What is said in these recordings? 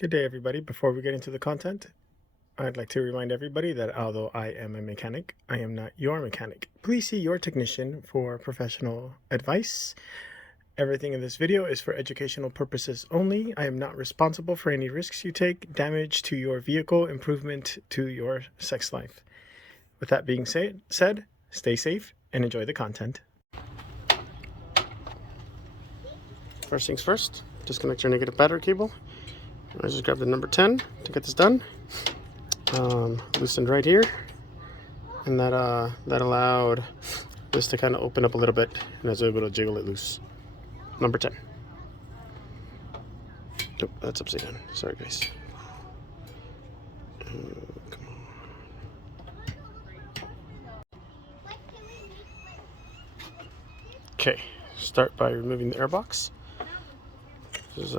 Good day, everybody. Before we get into the content, I'd like to remind everybody that although I am a mechanic, I am not your mechanic. Please see your technician for professional advice. Everything in this video is for educational purposes only. I am not responsible for any risks you take, damage to your vehicle, improvement to your sex life. With that being said, stay safe and enjoy the content. First things first, disconnect your negative battery cable. I just grabbed the number 10 to get this done. Loosened right here, and that allowed this to kind of open up a little bit, and I was able to jiggle it loose. Number 10. Nope, that's upside down. Sorry, guys. Come on. Okay, start by removing the airbox. This is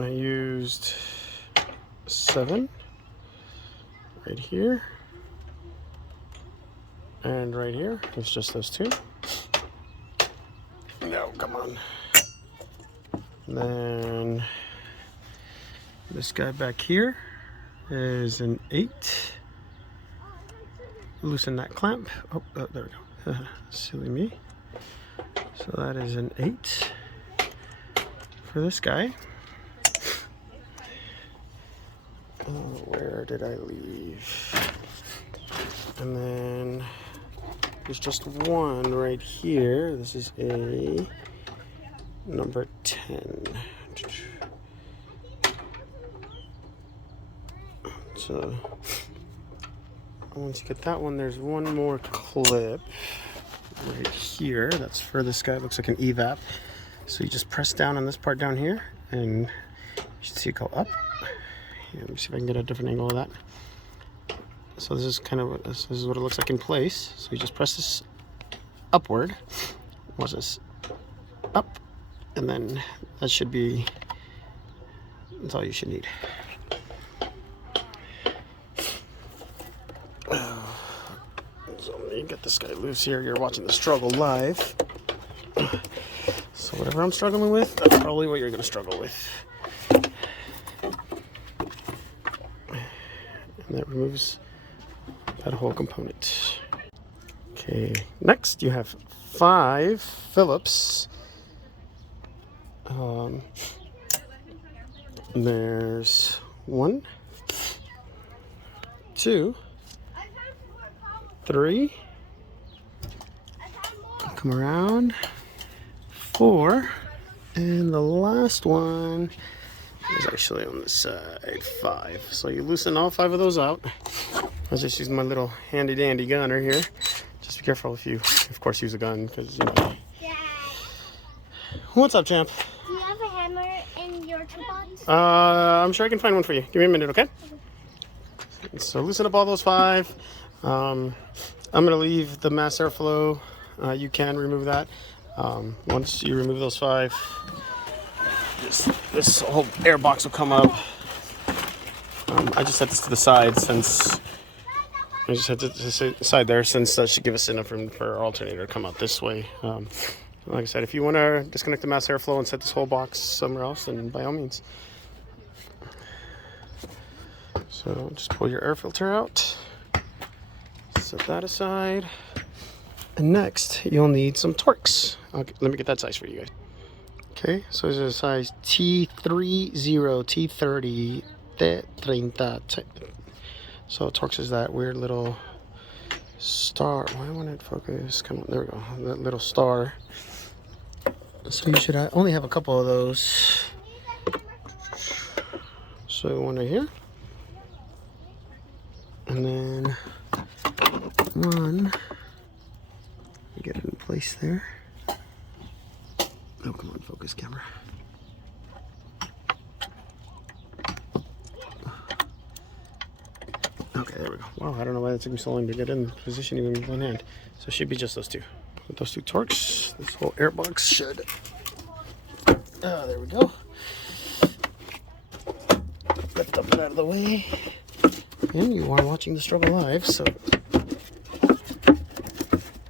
I used 7 right here and right here. It's just those two. No, come on. And then this guy back here is an 8. Loosen that clamp. Oh, there we go. Silly me. So that is an 8 for this guy. Oh, where did I leave? And then there's just one right here. This is a number 10. So once you get that one, there's one more clip right here. That's for this guy. It looks like an evap. So you just press down on this part down here, and you should see it go up. Yeah, let me see if I can get a different angle of that. So this is kind of this is what it looks like in place. So you just press this upward. Watch this, up, and then that should be. That's all you should need. So let me get this guy loose here. You're watching the struggle live. So whatever I'm struggling with, that's probably what you're going to struggle with. And that removes that whole component. Okay, next you have 5 Phillips. There's 1, 2, 3. Come around. 4, and the last one is actually on the side. 5. So you loosen all 5 of those out. I was just using my little handy dandy gunner here. Just be careful if you, of course, use a gun, because you know. Dad. What's up, champ? Do you have a hammer in your toolbox? I'm sure I can find one for you. Give me a minute, okay? So loosen up all those 5. I'm gonna leave the mass airflow. You can remove that. Once you remove those 5, this whole air box will come up. I just set this to the side since I just had to side there, since that should give us enough room for our alternator to come out this way. Like I said, if you want to disconnect the mass airflow and set this whole box somewhere else, then by all means. So just pull your air filter out, set that aside. And next, you'll need some Torx. Okay, let me get that size for you guys. Okay, so this is a size T30, T30, T30. So Torx is that weird little star. Why won't it focus? Come on, there we go. That little star. So you should only have a couple of those. So one right here. And then one. Get it in place there. Oh, come on, focus camera. Okay, there we go. Wow, I don't know why that took me so long to get in position even with one hand. So it should be just those 2. With those 2 Torx, this whole air box should. There we go. Let's dump it out of the way. And you are watching the struggle live, so.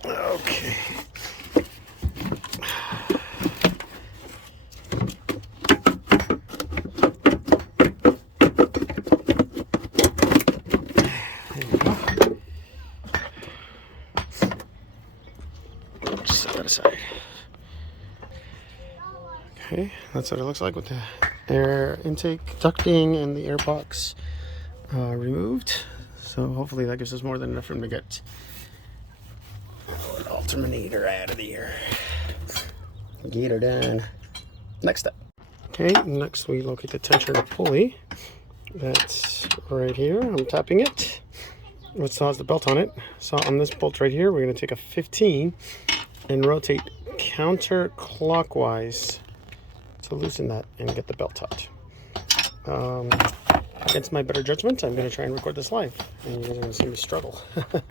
Okay. Okay, that's what it looks like with the air intake ducting and the air box removed. So hopefully that gives us more than enough room to get the alternator out of the air. Get her done. Next step. Okay, next we locate the tensioner to pulley. That's right here. I'm tapping it. It still has the belt on it. So on this bolt right here, we're going to take a 15 and rotate counterclockwise to loosen that and get the belt out. Against my better judgment, I'm going to try and record this live, and you guys are going to see me struggle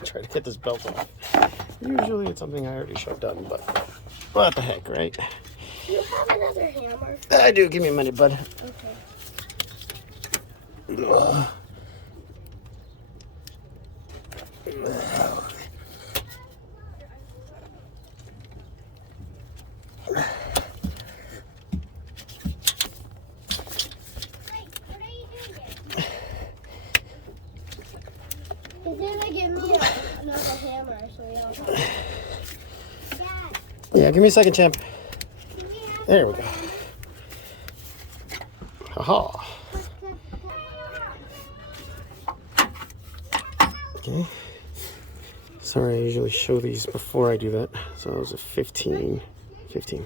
try to get this belt off. Usually it's something I already should have done, but what the heck, right? Do you have another hammer? I do. Give me a minute, bud. Okay. He's gonna give me another hammer, so we don't. Yeah, give me a second, champ. There we go. Haha. Okay. Sorry, I usually show these before I do that. So that was a 15. 15.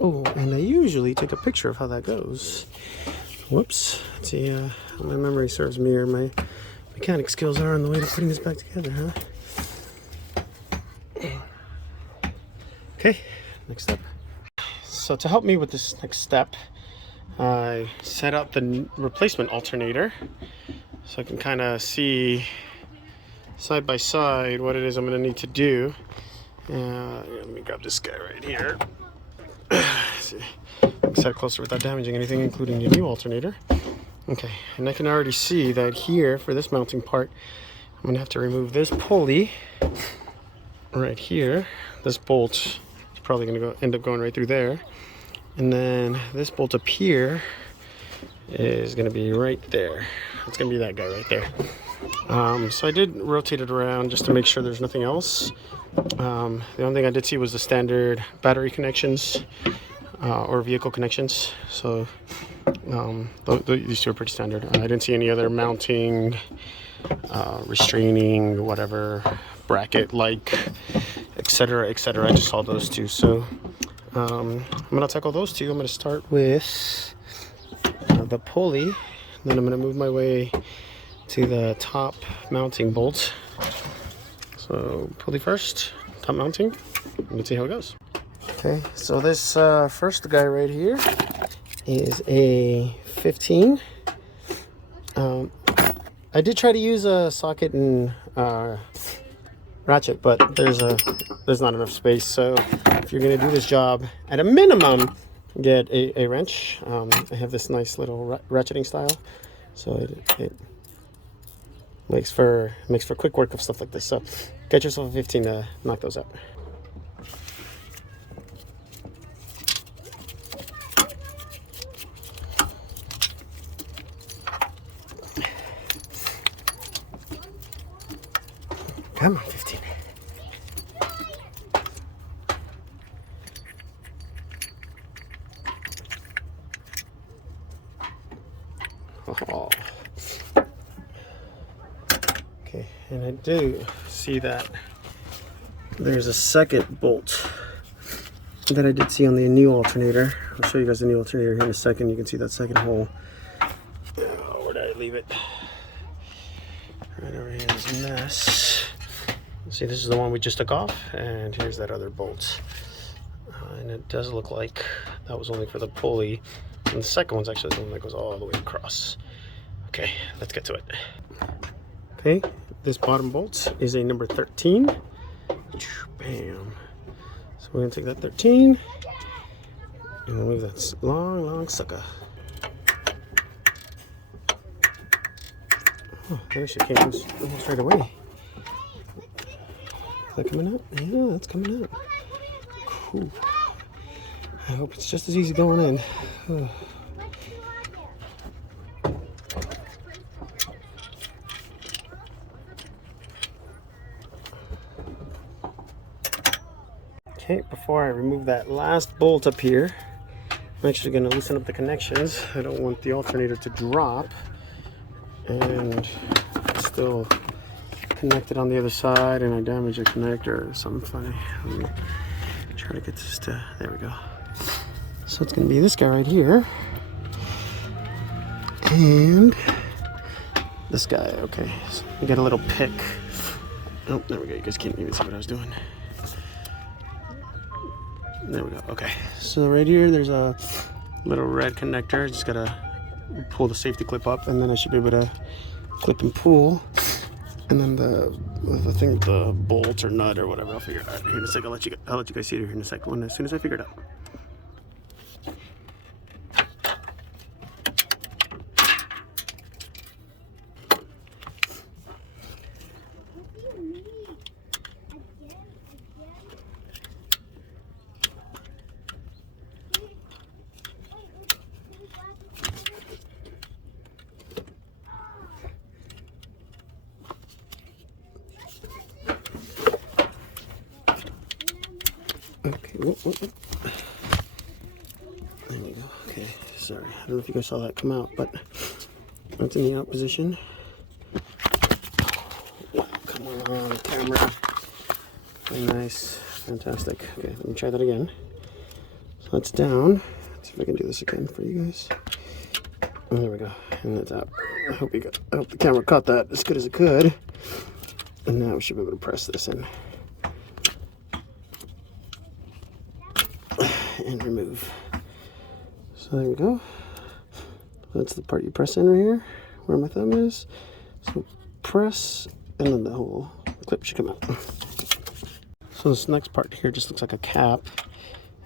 Oh, and I usually take a picture of how that goes. Whoops. Let's see how my memory serves me or my mechanic skills are on the way to putting this back together, huh? Okay, next step. So to help me with this next step, I set up the replacement alternator so I can kind of see side by side what it is I'm going to need to do. Let me grab this guy right here. See, set it closer without damaging anything, including the new alternator. Okay, and I can already see that here for this mounting part, I'm going to have to remove this pulley right here. This bolt is probably going to end up going right through there. And then this bolt up here is going to be right there. It's going to be that guy right there. So I did rotate it around just to make sure there's nothing else. The only thing I did see was the standard battery connections or vehicle connections. So these two are pretty standard. I didn't see any other mounting, restraining, whatever, bracket like, etc., etc. I just saw those two. So I'm going to tackle those two. I'm going to start with the pulley. Then I'm going to move my way to the top mounting bolt. So pulley first, top mounting. Let's see how it goes. Okay, so this first guy right here is a 15. I did try to use a socket and ratchet, but there's not enough space. So if you're gonna do this job, at a minimum, get a wrench. I have this nice little ratcheting style, so it makes for quick work of stuff like this. So get yourself a 15 to knock those out. Come on, 15. Oh. Okay, and I do see that there's a second bolt that I did see on the new alternator. I'll show you guys the new alternator here in a second. You can see that second hole. Oh, where did I leave it? Right over here in this mess. See, this is the one we just took off, and here's that other bolt. And it does look like that was only for the pulley. And the second one's actually the one that goes all the way across. Okay, let's get to it. Okay, this bottom bolt is a number 13. Bam. So we're gonna take that 13 and remove that long sucker. Oh, there she came almost right away. Is that coming out? Yeah, that's coming out. Cool. I hope it's just as easy going in. Oh. Okay, before I remove that last bolt up here, I'm actually going to loosen up the connections. I don't want the alternator to drop and it's still connected on the other side and I damage a connector or something funny. Let me try to get this to, there we go. So it's going to be this guy right here and this guy. Okay, so we got a little pick. Oh, there we go. You guys can't even see what I was doing. There we go. Okay, so right here there's a little red connector. Just gotta pull the safety clip up and then I should be able to clip and pull. And then the thing, the bolt or nut or whatever, I'll figure it out here in a second. I'll let you guys see it here in a second as soon as I figure it out. Okay, whoop. There we go. Okay, sorry. I don't know if you guys saw that come out, but that's in the out position. Wow, come on, camera. Very nice. Fantastic. Okay, let me try that again. So that's down. Let's see if I can do this again for you guys. Oh, there we go. And that's out. I hope the camera caught that as good as it could. And now we should be able to press this in. And remove. So there we go. That's the part you press in right here, where my thumb is. So press, and then the whole clip should come out. So this next part here just looks like a cap.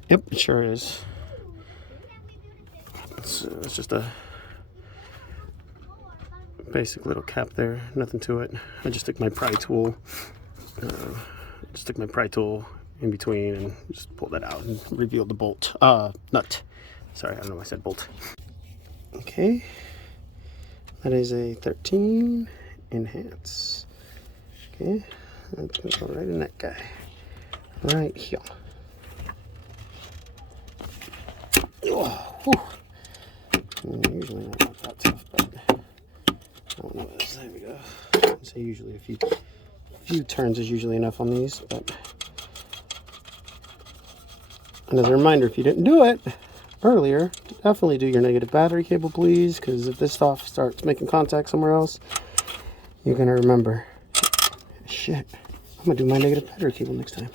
Yep, it sure is. It's just a basic little cap there, nothing to it. I just took my pry tool. In between and just pull that out and reveal the bolt, nut. Sorry, I don't know why I said bolt. Okay, that is a 13 enhance. Okay, that's gonna go right in that guy, right here. Oh, usually not that tough, but I don't know what this. There we go. So usually a few turns is usually enough on these, but. And as a reminder, if you didn't do it earlier, definitely do your negative battery cable, please, because if this stuff starts making contact somewhere else, you're going to remember. Shit, I'm going to do my negative battery cable next time.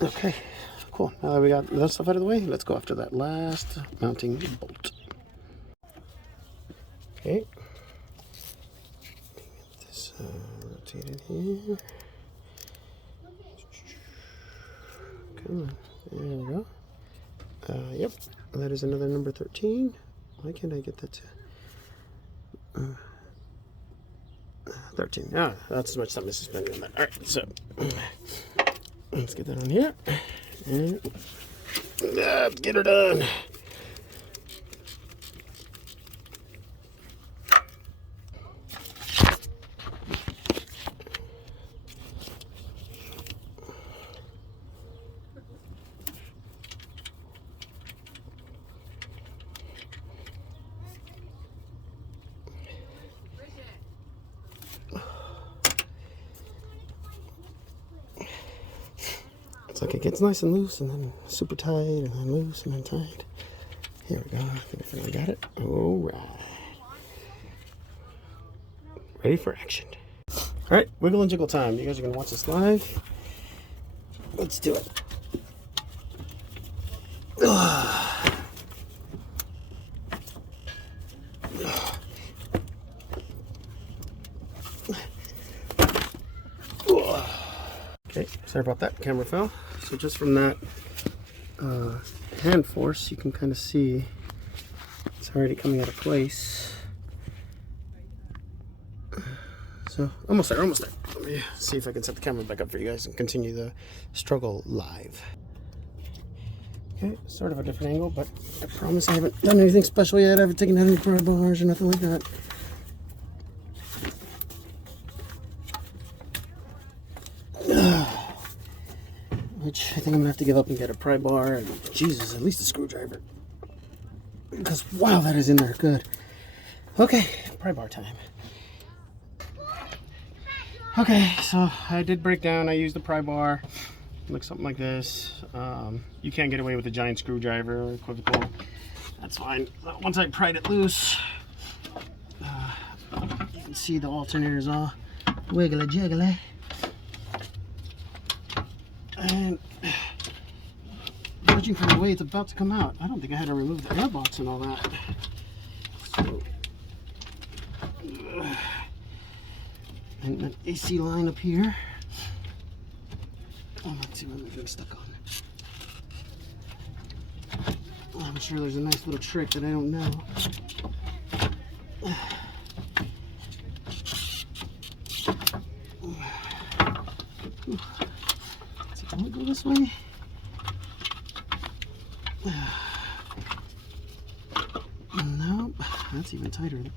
Okay, cool. Now that we got that stuff out of the way, let's go after that last mounting bolt. Okay. Get this rotated here. Come on. There we go. Yep, that is another number 13. Why can't I get that to 13? Ah, that's as much time as spending on that. All right, so let's get that on here and get her done. It's like it gets nice and loose and then super tight and then loose and then tight. Here we go. I think I finally got it. All right. Ready for action. All right, wiggle and jiggle time. You guys are going to watch this live. Let's do it. Okay, sorry about that. Camera fell. So just from that hand force, you can kind of see it's already coming out of place. So almost there, almost there. Let me see if I can set the camera back up for you guys and continue the struggle live. Okay, sort of a different angle, but I promise I haven't done anything special yet. I haven't taken out any pry bars or nothing like that. which I think I'm gonna have to give up and get a pry bar and Jesus, at least a screwdriver. Because wow, that is in there good. Okay, pry bar time. Okay, so I did break down. I used the pry bar. Looks something like this. You can't get away with a giant screwdriver or equivocal. That's fine. Once I pried it loose, you can see the alternator's all wiggly jiggly. And judging from the way it's about to come out, I don't think I had to remove the airbox and all that. So, and an AC line up here. Oh, let's see what I'm getting stuck on. I'm sure there's a nice little trick that I don't know. Can we go this way? Nope, that's even tighter. It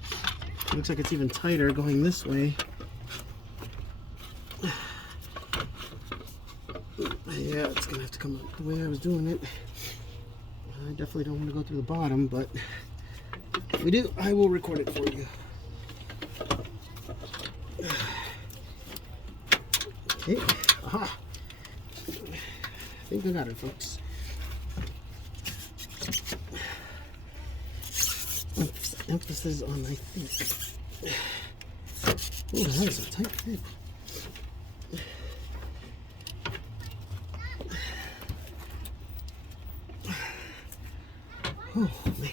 looks like it's even tighter going this way. Yeah, it's gonna have to come out the way I was doing it. I definitely don't want to go through the bottom, but if we do, I will record it for you. Okay, aha. I think I got it, folks. Emphasis on I think. Oh, that is a tight fit. Oh man.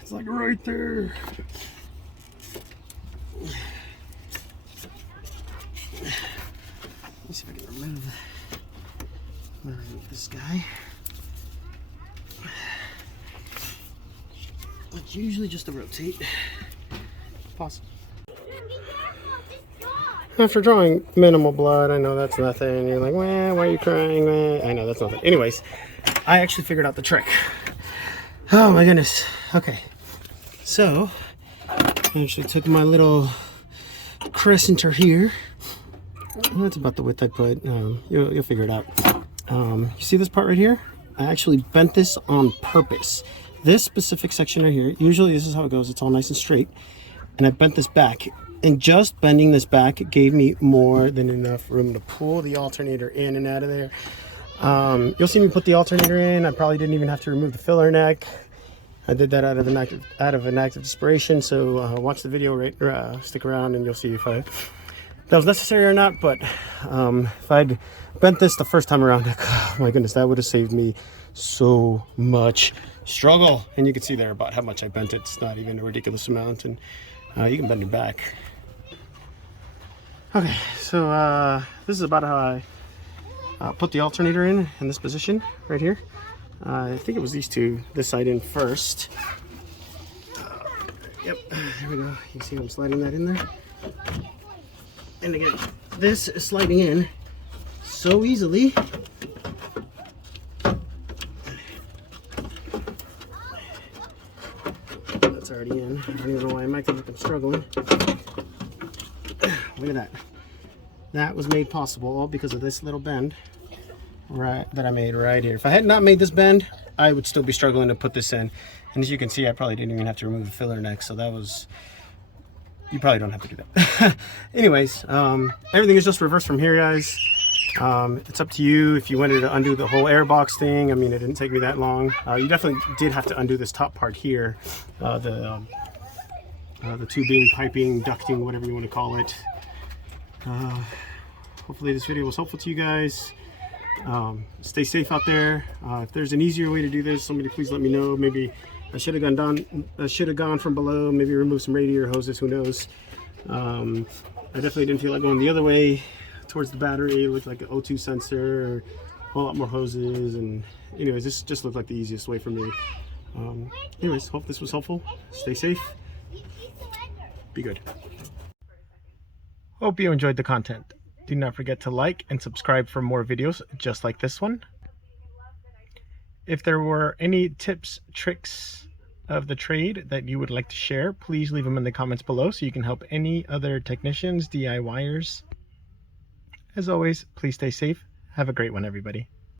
It's like right there. Let me see if I can remove this guy. It's usually just a rotate. Possible. After drawing minimal blood, I know that's nothing. You're like, well, why are you crying? Well, I know that's nothing. Anyways, I actually figured out the trick. Oh my goodness. Okay. So, I actually took my little crescenter here. That's about the width I put. You'll figure it out. You see this part right here? I actually bent this on purpose. This specific section right here, usually this is how it goes. It's all nice and straight. And I bent this back. And just bending this back gave me more than enough room to pull the alternator in and out of there. You'll see me put the alternator in. I probably didn't even have to remove the filler neck. I did that out of an act of desperation. So watch the video, stick around, and you'll see if that was necessary or not. But if I'd bent this the first time around, oh my goodness, that would have saved me so much struggle. And you can see there about how much I bent it. It's not even a ridiculous amount, and you can bend it back. Okay, so this is about how I put the alternator in this position right here. I think it was these two, this side in first. Yep, there we go. You can see I'm sliding that in there. And again, this is sliding in so easily. That's already in. I don't even know why I'm acting like I'm struggling. Look at that. That was made possible all because of this little bend that I made right here. If I had not made this bend, I would still be struggling to put this in. And as you can see, I probably didn't even have to remove the filler neck, so that was, you probably don't have to do that. Anyways, everything is just reversed from here, guys. It's up to you if you wanted to undo the whole airbox thing. I mean, it didn't take me that long. You definitely did have to undo this top part here, the tubing, piping, ducting, whatever you want to call it. Hopefully this video was helpful to you guys. Stay safe out there. If there's an easier way to do this, somebody please let me know. Maybe I should have gone from below, maybe remove some radiator hoses, who knows. I definitely didn't feel like going the other way towards the battery. It looked like an O2 sensor, a whole lot more hoses, and anyways, this just looked like the easiest way for me. Anyways, hope this was helpful. Stay safe. Be good. Hope you enjoyed the content. Do not forget to like and subscribe for more videos just like this one. If there were any tips, tricks of the trade that you would like to share, please leave them in the comments below so you can help any other technicians, DIYers As always, please stay safe. Have a great one, everybody.